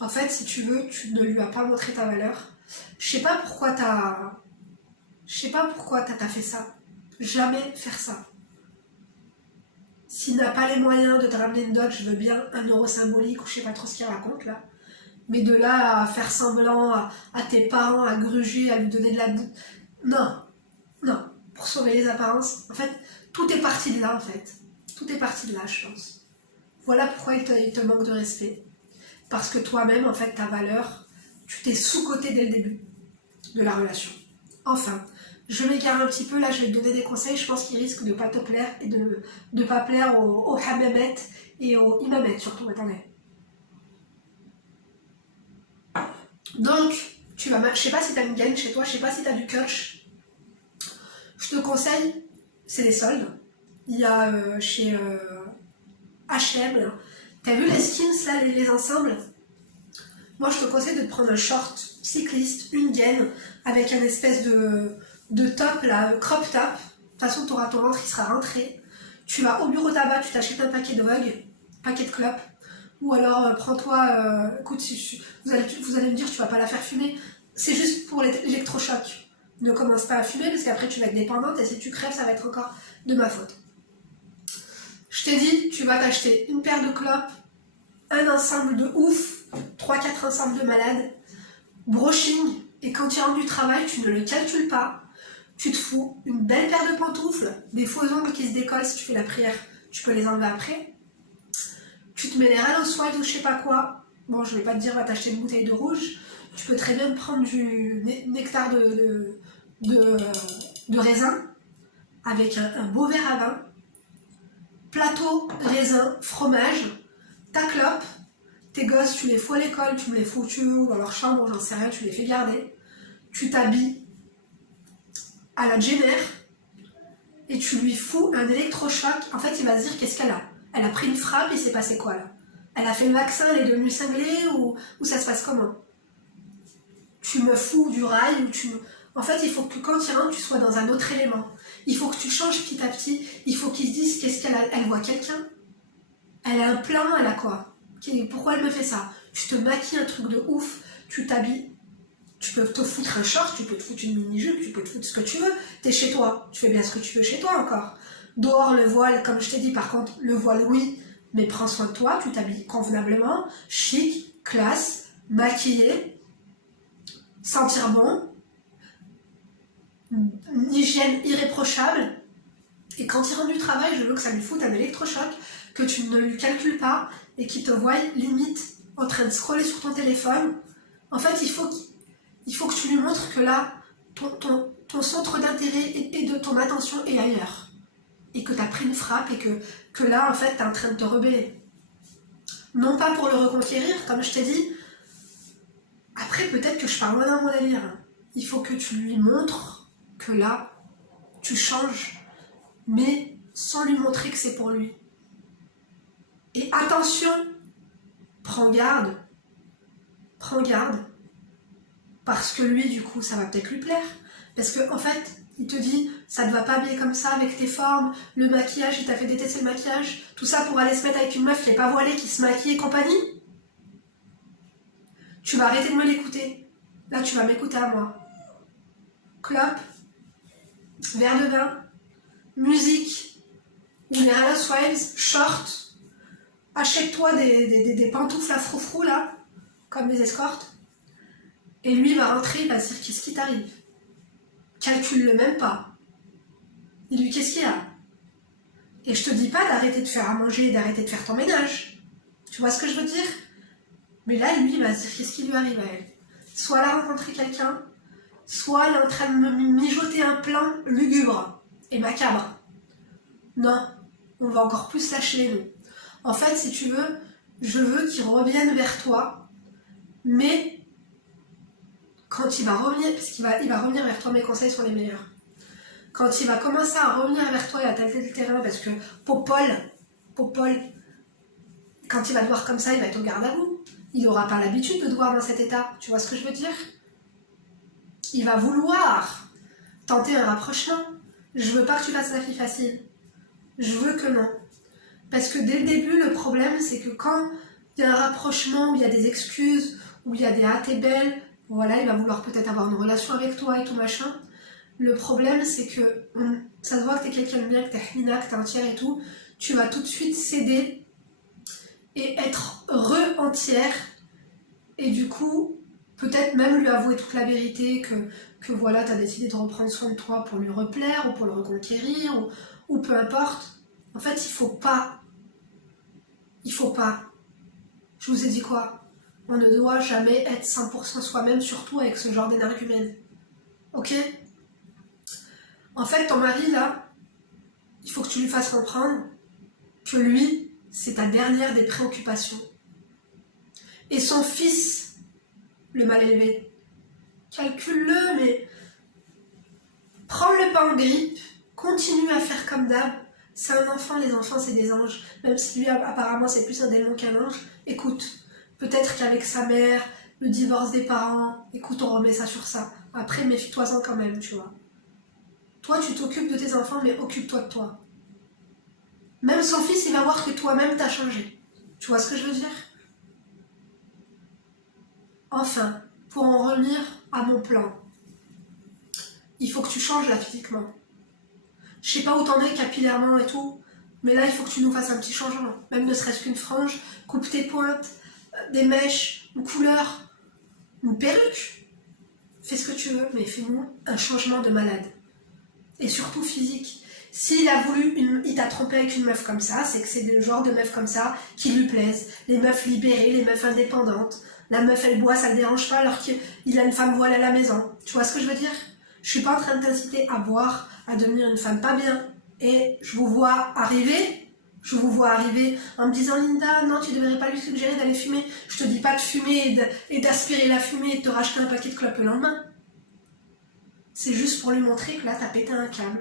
En fait, si tu veux, tu ne lui as pas montré ta valeur. Je sais pas pourquoi t'as fait ça. Jamais faire ça. S'il n'a pas les moyens de te ramener une dot, je veux bien 1 euro symbolique ou je sais pas trop ce qu'il raconte là. Mais de là à faire semblant à tes parents, à gruger, à lui donner de la... Non. Non. Pour sauver les apparences. En fait, tout est parti de là en fait. Tout est parti de là, je pense. Voilà pourquoi il te manque de respect. Parce que toi-même, en fait, ta valeur, tu t'es sous-coté dès le début de la relation. Enfin, je m'égare un petit peu, là je vais te donner des conseils, je pense qu'ils risquent de ne pas te plaire et de ne pas plaire aux Hamamet et aux Imamet surtout, attendez. Donc, je sais pas si tu as une gaine chez toi, je sais pas si tu as du coach. Je te conseille, c'est les soldes. Il y a chez H&M, t'as vu les skins là, les ensembles? Moi je te conseille de te prendre un short cycliste, une gaine, avec un espèce de top là, crop top. De toute façon tu auras ton ventre, il sera rentré. Tu vas au bureau tabac, tu t'achètes un paquet de Vogue, paquet de clopes. Ou alors prends-toi, écoute, vous allez me dire tu vas pas la faire fumer. C'est juste pour l'électrochoc. Ne commence pas à fumer parce qu'après tu vas être dépendante et si tu crèves ça va être encore de ma faute. Je t'ai dit, tu vas t'acheter une paire de clopes, un ensemble de ouf, 3-4 ensembles de malades, brushing, et quand tu rentres du travail, tu ne le calcules pas. Tu te fous une belle paire de pantoufles, des faux ongles qui se décollent si tu fais la prière, tu peux les enlever après. Tu te mets les Rallo White ou je sais pas quoi. Bon, je vais pas te dire, va t'acheter une bouteille de rouge. Tu peux très bien prendre du nectar de raisin avec un beau verre à vin. Plateau, raisin, fromage, ta clope, tes gosses, tu les fous à l'école, tu me les fous où tu veux, ou dans leur chambre, j'en sais rien, tu les fais garder. Tu t'habilles à la Jenner et tu lui fous un électrochoc. En fait, il va se dire qu'est-ce qu'elle a. Elle a pris une frappe, il s'est passé quoi là? Elle a fait le vaccin, elle est devenue cinglée ou ça se passe comment? Tu me fous du rail ou tu... En fait, il faut que quand tu rentres, tu sois dans un autre élément. Il faut que tu changes petit à petit. Il faut qu'ils se disent qu'est-ce qu'elle a. Elle voit quelqu'un. Elle a un plan, elle a quoi? Pourquoi elle me fait ça? Tu te maquilles un truc de ouf, tu t'habilles. Tu peux te foutre un short, tu peux te foutre une mini-jupe, tu peux te foutre ce que tu veux. T'es chez toi, tu fais bien ce que tu veux chez toi encore. Dehors, le voile, comme je t'ai dit, par contre, le voile, oui, mais prends soin de toi, tu t'habilles convenablement, chic, classe, maquillé, sentir bon, une hygiène irréprochable. Et quand il rentre du travail, je veux que ça lui foute un électrochoc, que tu ne lui calcules pas et qu'il te voie limite en train de scroller sur ton téléphone. En fait, il faut que tu lui montres que là, ton centre d'intérêt et de ton attention est ailleurs. Et que tu as pris une frappe et que là, en fait, tu es en train de te rebeller. Non pas pour le reconquérir, comme je t'ai dit. Après, peut-être que je parle dans mon délire. Il faut que tu lui montres que là, tu changes, mais sans lui montrer que c'est pour lui. Et attention, prends garde, parce que lui, du coup, ça va peut-être lui plaire. Parce que en fait, il te dit, ça ne va pas bien comme ça avec tes formes, le maquillage, il t'a fait détester le maquillage, tout ça pour aller se mettre avec une meuf qui n'est pas voilée, qui se maquille et compagnie. Tu vas arrêter de me l'écouter. Là, tu vas m'écouter à moi. Clope, verre de vin, musique, ou les Housewives, short, achète-toi des pantoufles à froufrou, là, comme des escortes, et lui va rentrer, il va se dire, qu'est-ce qui t'arrive? Calcule-le même pas. Dis-lui, qu'est-ce qu'il y a? Et je te dis pas d'arrêter de faire à manger et d'arrêter de faire ton ménage. Tu vois ce que je veux dire? Mais là, lui, il va se dire, qu'est-ce qui lui arrive à elle? Soit elle a rencontré quelqu'un, soit elle est en train de me mijoter un plan lugubre et macabre. Non, on va encore plus lâcher les nous. En fait, si tu veux, je veux qu'il revienne vers toi, mais quand il va revenir, parce qu'il va revenir vers toi, mes conseils sont les meilleurs. Quand il va commencer à revenir vers toi et à tâter le terrain, parce que Popol, quand il va te voir comme ça, il va être au garde à vous. Il n'aura pas l'habitude de te voir dans cet état. Tu vois ce que je veux dire? Il va vouloir tenter un rapprochement. Je veux pas que tu fasses la fille facile. Je veux que non. Parce que dès le début, le problème, c'est que quand il y a un rapprochement, où il y a des excuses, où il y a des « ah, t'es belle », voilà, il va vouloir peut-être avoir une relation avec toi et tout machin. Le problème, c'est que ça se voit que t'es quelqu'un de bien, que t'es Hina, que t'es entière et tout. Tu vas tout de suite céder et être entière. Et du coup, peut-être même lui avouer toute la vérité, que voilà, t'as décidé de reprendre soin de toi pour lui replaire, ou pour le reconquérir, ou peu importe. En fait, il faut pas. Je vous ai dit quoi? On ne doit jamais être 100% soi-même, surtout avec ce genre d'énergumène. Ok? En fait, ton mari, là, il faut que tu lui fasses comprendre que lui, c'est ta dernière des préoccupations. Et son fils, le mal élevé, calcule-le, mais prends-le pas en grippe, continue à faire comme d'hab. C'est un enfant, les enfants, c'est des anges. Même si lui, apparemment, c'est plus un démon qu'un ange. Écoute, peut-être qu'avec sa mère, le divorce des parents, écoute, on remet ça sur ça. Après, méfie-toi-en quand même, tu vois. Toi, tu t'occupes de tes enfants, mais occupe-toi de toi. Même son fils, il va voir que toi-même, t'as changé. Tu vois ce que je veux dire? Enfin, pour en revenir à mon plan, il faut que tu changes là physiquement. Je sais pas où t'en es capillairement et tout, mais là, il faut que tu nous fasses un petit changement. Même ne serait-ce qu'une frange, coupe tes pointes, des mèches, une couleur, une perruque. Fais ce que tu veux, mais fais-nous un changement de malade. Et surtout physique. S'il a voulu, il t'a trompé avec une meuf comme ça, c'est que c'est le genre de meuf comme ça qui lui plaisent. Les meufs libérées, les meufs indépendantes. La meuf, elle boit, ça le dérange pas alors qu'il a une femme voilée à la maison. Tu vois ce que je veux dire? Je suis pas en train de t'inciter à boire, à devenir une femme pas bien. Et je vous vois arriver en me disant, Linda, non, tu devrais pas lui suggérer d'aller fumer. Je te dis pas de fumer et d'aspirer la fumée et de te racheter un paquet de clopes le lendemain. C'est juste pour lui montrer que là, t'as pété un câble.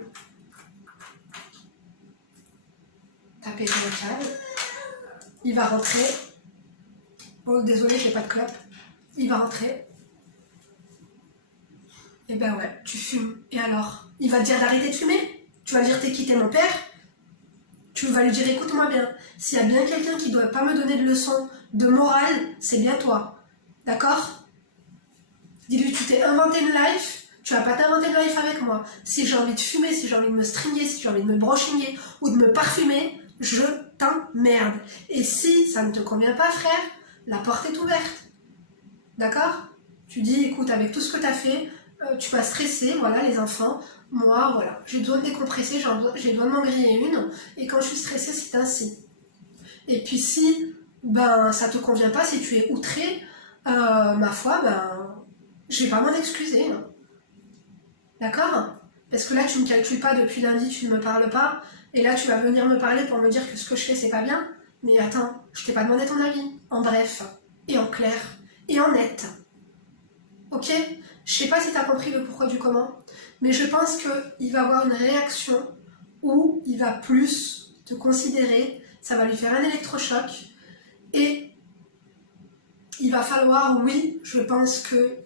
taper dans le câble. Il va rentrer. Oh, désolé, j'ai pas de clope. Il va rentrer. Et ben ouais, tu fumes. Et alors? Il va te dire d'arrêter de fumer? Tu vas lui dire t'es qui, t'es mon père? Tu vas lui dire écoute-moi bien. S'il y a bien quelqu'un qui doit pas me donner de leçons de morale, c'est bien toi. D'accord? Dis-lui tu t'es inventé une life, tu vas pas t'inventer une life avec moi. Si j'ai envie de fumer, si j'ai envie de me stringuer, si j'ai envie de me brochiner ou de me parfumer, je t'emmerde. Et si ça ne te convient pas, frère, la porte est ouverte. D'accord? Tu dis, écoute, avec tout ce que tu as fait, tu vas stresser, voilà, les enfants. Moi, voilà, j'ai besoin de décompresser, j'ai besoin de m'en griller une. Et quand je suis stressée, c'est ainsi. Et puis si ben, ça te convient pas, si tu es outré, ma foi, ben, je vais pas m'en excuser. Hein. D'accord? Parce que là, tu me calcules pas depuis lundi, tu ne me parles pas. Et là, tu vas venir me parler pour me dire que ce que je fais, c'est pas bien. Mais attends, je t'ai pas demandé ton avis. En bref, et en clair, et en net. Ok? Je sais pas si tu as compris le pourquoi du comment, mais je pense qu'il va avoir une réaction où il va plus te considérer, ça va lui faire un électrochoc, et il va falloir, oui, je pense que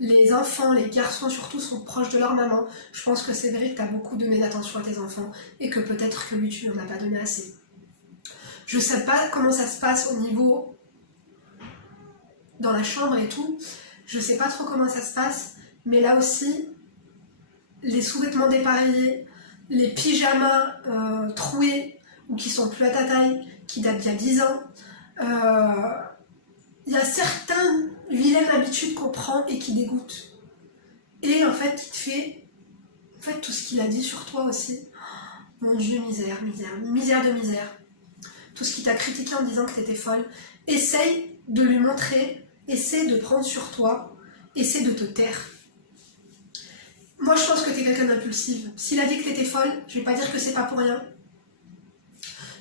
les enfants, les garçons surtout, sont proches de leur maman. Je pense que c'est vrai que tu as beaucoup donné d'attention à tes enfants, et que peut-être que lui, tu n'en as pas donné assez. Je sais pas comment ça se passe au niveau dans la chambre et tout, je sais pas trop comment ça se passe, mais là aussi, les sous-vêtements dépareillés, les pyjamas troués ou qui sont plus à ta taille, qui datent d'il y a 10 ans, il y a certaines vilaines habitudes qu'on prend et qui dégoûtent. Et en fait, il te fait en fait, tout ce qu'il a dit sur toi aussi. Oh, mon Dieu, misère, misère, misère de misère. Tout ce qu'il t'a critiqué en disant que t'étais folle. Essaye de lui montrer, essaie de prendre sur toi, essaie de te taire. Moi, je pense que t'es quelqu'un d'impulsif. S'il a dit que t'étais folle, je vais pas dire que c'est pas pour rien.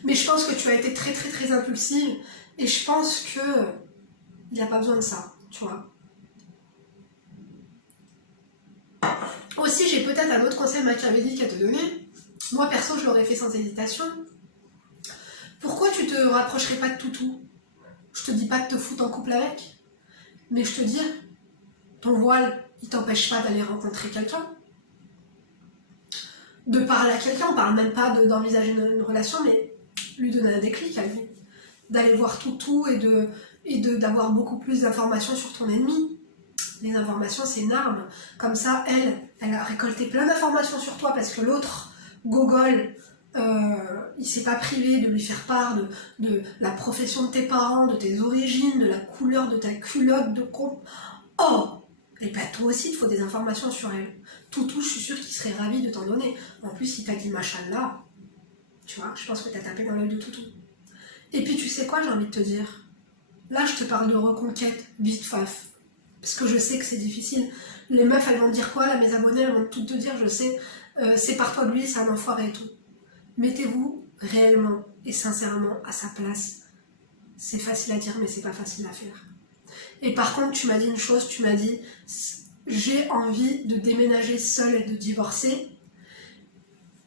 Mais je pense que tu as été très très très impulsive et je pense que il n'a pas besoin de ça, tu vois. Aussi, j'ai peut-être un autre conseil machiavélique à te donner. Moi, perso, je l'aurais fait sans hésitation. Pourquoi tu te rapprocherais pas de Toutou? Je te dis pas de te foutre en couple avec, mais je te dis, ton voile, il t'empêche pas d'aller rencontrer quelqu'un, de parler à quelqu'un, on parle même pas d'envisager une relation, mais lui donner un déclic à lui, d'aller voir Toutou et d'avoir beaucoup plus d'informations sur ton ennemi. Les informations, c'est une arme. Comme ça, elle a récolté plein d'informations sur toi parce que l'autre, Gogol, il s'est pas privé de lui faire part de la profession de tes parents, de tes origines, de la couleur de ta culotte, de con. Oh! Et ben toi aussi, il te faut des informations sur elle. Toutou, je suis sûre qu'il serait ravi de t'en donner. En plus, il t'a dit machallah. Tu vois, je pense que t'as tapé dans l'œil de Toutou. Et puis, tu sais quoi, j'ai envie de te dire? Là, je te parle de reconquête, vite faf. Parce que je sais que c'est difficile. Les meufs, elles vont te dire quoi? Là, mes abonnés, elles vont tout te dire, je sais. Sépare-toi de lui, c'est un enfoiré et tout. Mettez-vous réellement et sincèrement à sa place. C'est facile à dire, mais c'est pas facile à faire. Et par contre, tu m'as dit une chose, tu m'as dit, j'ai envie de déménager seule et de divorcer.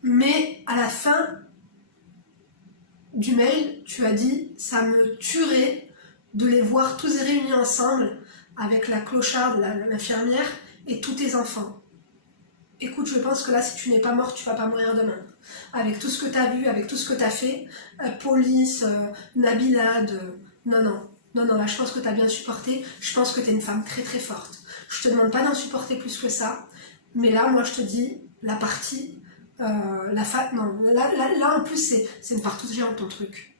Mais à la fin du mail, tu as dit, ça me tuerait de les voir tous réunis ensemble avec la clocharde, l'infirmière et tous tes enfants. Écoute, je pense que là, si tu n'es pas morte, tu vas pas mourir demain. Avec tout ce que tu as vu, avec tout ce que tu as fait, police, Nabilade, non, là, je pense que tu as bien supporté. Je pense que tu es une femme très très forte. Je te demande pas d'en supporter plus que ça. Mais là, moi, je te dis, la partie, non, là, en plus, c'est une partouze géante, ton truc.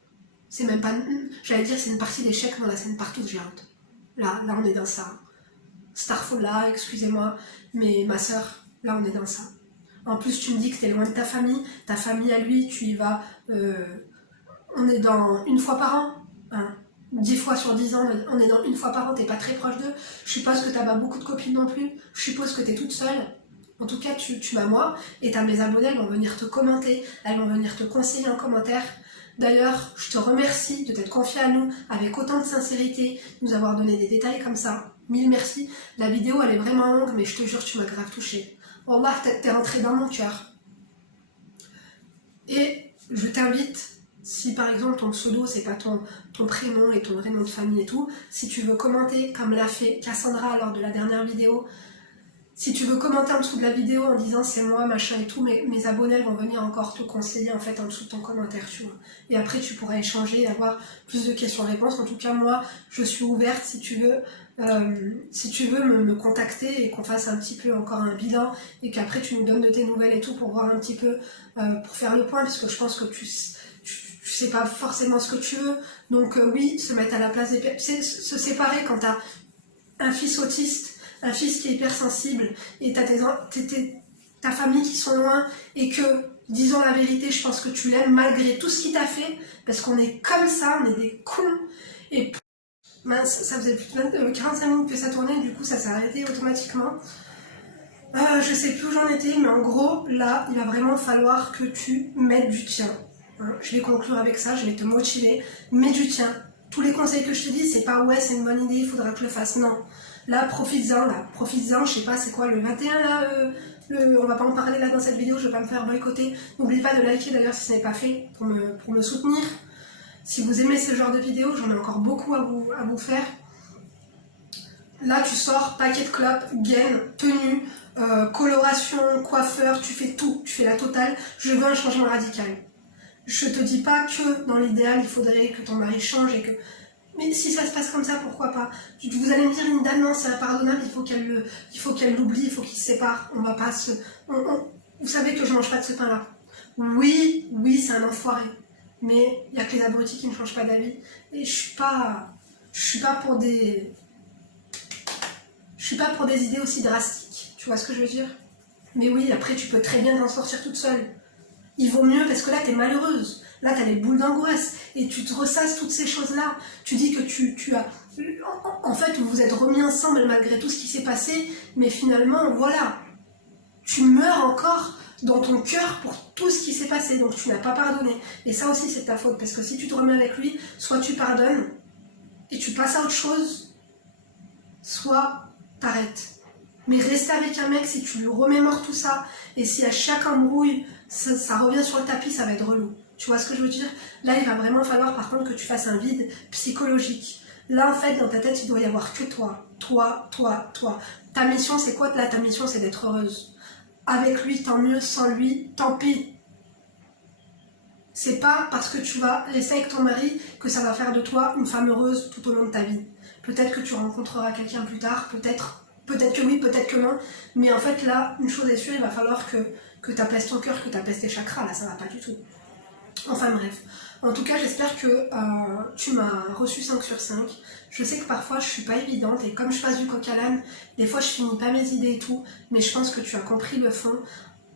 C'est même pas, j'allais dire, c'est une partie d'échec, non, là, c'est une partouze géante. Là, on est dans ça. Starfall, excusez-moi, mais ma soeur, là, on est dans ça. En plus, tu me dis que tu es loin de ta famille à lui, tu y vas, on est dans une fois par an, hein. 10 fois sur 10 ans, on est dans une fois par an, t'es pas très proche d'eux. Je suppose que t'as pas beaucoup de copines non plus. Je suppose que t'es toute seule. En tout cas, tu m'as moi, et t'as mes abonnés, elles vont venir te commenter, elles vont venir te conseiller en commentaire. D'ailleurs, je te remercie de t'être confiée à nous avec autant de sincérité, de nous avoir donné des détails comme ça. Mille merci. La vidéo, elle est vraiment longue, mais je te jure, tu m'as grave touchée. Wallah, t'es rentrée dans mon cœur. Et je t'invite, si par exemple ton pseudo c'est pas ton prénom et ton vrai nom de famille et tout, si tu veux commenter comme l'a fait Cassandra lors de la dernière vidéo, si tu veux commenter en dessous de la vidéo en disant c'est moi, machin et tout, mes abonnés vont venir encore te conseiller en fait en dessous de ton commentaire, tu vois. Et après tu pourras échanger et avoir plus de questions-réponses. En tout cas moi, je suis ouverte si tu veux me contacter et qu'on fasse un petit peu encore un bilan et qu'après tu nous donnes de tes nouvelles et tout pour voir un petit peu, pour faire le point, parce que je pense que tu sais pas forcément ce que tu veux. Donc oui, se mettre à la place des personnes, se séparer quand t'as un fils autiste, un fils qui est hypersensible et t'as ta famille qui sont loin et que, disons la vérité, je pense que tu l'aimes malgré tout ce qu'il t'a fait, parce qu'on est comme ça, on est des cons. Et mince, ça faisait plus de 45 minutes que ça tournait, du coup ça s'est arrêté automatiquement. Je sais plus où j'en étais, mais en gros, là, il va vraiment falloir que tu mettes du tien. Hein, je vais conclure avec ça, je vais te motiver, mets du tien. Tous les conseils que je te dis, c'est pas ouais, c'est une bonne idée, il faudra que je le fasse. Non. Là, profites-en, je sais pas, c'est quoi, le 21 là, on va pas en parler là dans cette vidéo, je vais pas me faire boycotter. N'oublie pas de liker d'ailleurs si ce n'est pas fait pour me soutenir. Si vous aimez ce genre de vidéos, j'en ai encore beaucoup à vous faire. Là, tu sors paquet de clopes, gaine, tenue, coloration, coiffeur, tu fais tout, tu fais la totale. Je veux un changement radical. Je te dis pas que dans l'idéal, il faudrait que ton mari change et que... Mais si ça se passe comme ça, pourquoi pas? Vous allez me dire, Linda, non, c'est impardonnable, il faut qu'elle l'oublie, il faut qu'ils se séparent. On va pas se... Vous savez que je mange pas de ce pain-là. Oui, c'est un enfoiré. Mais il y a que les abrutis qui ne changent pas d'avis. Et je suis pas pour des idées aussi drastiques. Tu vois ce que je veux dire? Mais oui, après, tu peux très bien t'en sortir toute seule. Il vaut mieux parce que là, t'es malheureuse. Là, t'as les boules d'angoisse et tu te ressasses toutes ces choses-là. Tu dis que tu as... En fait, vous vous êtes remis ensemble malgré tout ce qui s'est passé, mais finalement, voilà. Tu meurs encore dans ton cœur pour tout ce qui s'est passé, donc tu n'as pas pardonné. Et ça aussi, c'est ta faute, parce que si tu te remets avec lui, soit tu pardonnes et tu passes à autre chose, soit t'arrêtes. Mais rester avec un mec, si tu lui remémores tout ça, et si à chaque embrouille, ça revient sur le tapis, ça va être relou. Tu vois ce que je veux dire? Là, il va vraiment falloir par contre que tu fasses un vide psychologique. Là, en fait, dans ta tête, il doit y avoir que toi. Toi. Ta mission, c'est quoi? Là, ta mission, c'est d'être heureuse. Avec lui, tant mieux. Sans lui, tant pis. C'est pas parce que tu vas rester avec ton mari que ça va faire de toi une femme heureuse tout au long de ta vie. Peut-être que tu rencontreras quelqu'un plus tard, peut-être que oui, peut-être que non. Mais en fait, là, une chose est sûre, il va falloir que tu apaises ton cœur, que tu apaises tes chakras. Là, ça va pas du tout. Enfin bref, en tout cas j'espère que tu m'as reçu 5 sur 5. Je sais que parfois je suis pas évidente et comme je passe du coq à l'âne, des fois je finis pas mes idées et tout, mais je pense que tu as compris le fond.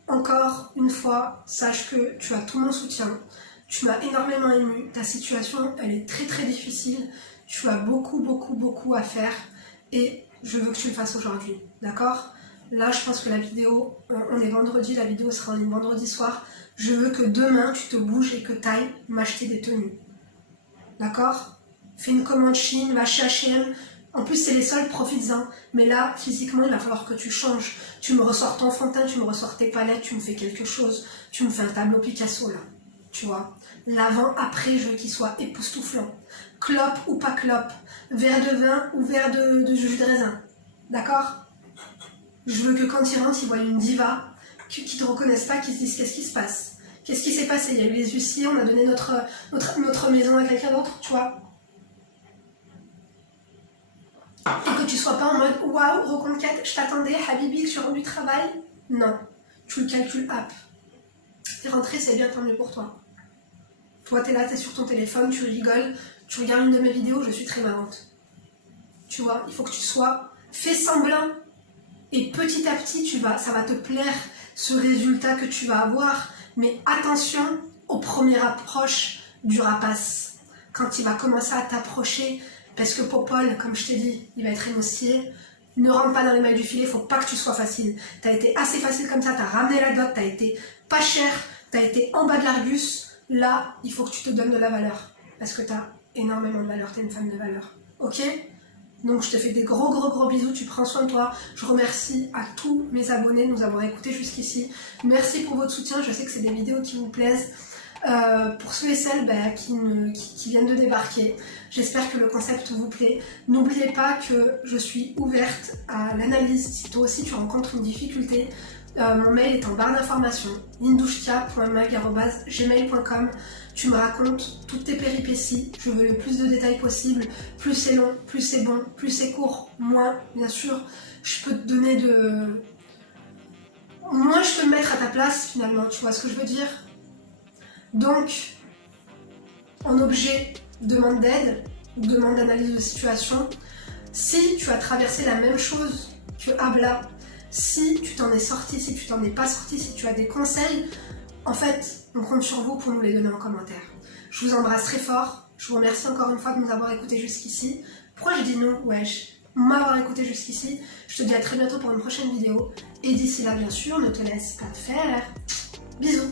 Encore une fois, sache que tu as tout mon soutien. Tu m'as énormément émue, ta situation elle est très très difficile, tu as beaucoup à faire et je veux que tu le fasses aujourd'hui, d'accord? Là je pense que la vidéo, on est vendredi, la vidéo sera en ligne vendredi soir. Je veux que demain, tu te bouges et que tu ailles m'acheter des tenues. D'accord? Fais une commande Chine, va chez H&M. En plus, c'est les soldes, profites-en. Mais là, physiquement, il va falloir que tu changes. Tu me ressors ton fond de teint, tu me ressors tes palettes, tu me fais quelque chose. Tu me fais un tableau Picasso, là. Tu vois? L'avant-après, je veux qu'il soit époustouflant. Clope ou pas clope. Verre de vin ou verre de jus de raisin. D'accord? Je veux que quand ils rentrent, ils voient une diva, qui ne te reconnaissent pas, qui se disent qu'est-ce qui se passe? Qu'est-ce qui s'est passé? Il y a eu les huissiers, on a donné notre maison à quelqu'un d'autre, tu vois? Et que tu sois pas en mode waouh, reconquête, je t'attendais, Habibi, tu rentres du travail. Non, tu le calcules up. T'es rentré, c'est bien, tant mieux pour toi. Toi, t'es là, t'es sur ton téléphone, tu rigoles, tu regardes une de mes vidéos, je suis très marrante. Tu vois, il faut que tu sois fais semblant. Et petit à petit, ça va te plaire ce résultat que tu vas avoir. Mais attention aux premières approches du rapace. Quand il va commencer à t'approcher, parce que Popol, comme je t'ai dit, il va être émoustillé. Ne rentre pas dans les mailles du filet, faut pas que tu sois facile. T'as été assez facile comme ça, t'as ramené la dot, t'as été pas cher, t'as été en bas de l'Argus. Là, il faut que tu te donnes de la valeur. Parce que t'as énormément de valeur, t'es une femme de valeur. Ok ? Donc je te fais des gros bisous, tu prends soin de toi. Je remercie à tous mes abonnés de nous avoir écoutés jusqu'ici. Merci pour votre soutien, je sais que c'est des vidéos qui vous plaisent. Pour ceux et celles qui viennent de débarquer, j'espère que le concept vous plaît. N'oubliez pas que je suis ouverte à l'analyse. Si toi aussi tu rencontres une difficulté, mon mail est en barre d'informations, indouchka.mag@gmail.com. Tu me racontes toutes tes péripéties, je veux le plus de détails possible. Plus c'est long, plus c'est bon, plus c'est court, moins, bien sûr, je peux te donner de... Moins je peux me mettre à ta place finalement, tu vois ce que je veux dire? Donc, en objet, demande d'aide, demande d'analyse de situation. Si tu as traversé la même chose que Abla, si tu t'en es sorti, si tu t'en es pas sorti, si tu as des conseils, en fait, on compte sur vous pour nous les donner en commentaire. Je vous embrasse très fort, je vous remercie encore une fois de nous avoir écoutés jusqu'ici. Pourquoi je dis nous? Wesh, m'avoir écouté jusqu'ici. Je te dis à très bientôt pour une prochaine vidéo. Et d'ici là, bien sûr, ne te laisse pas faire. Bisous.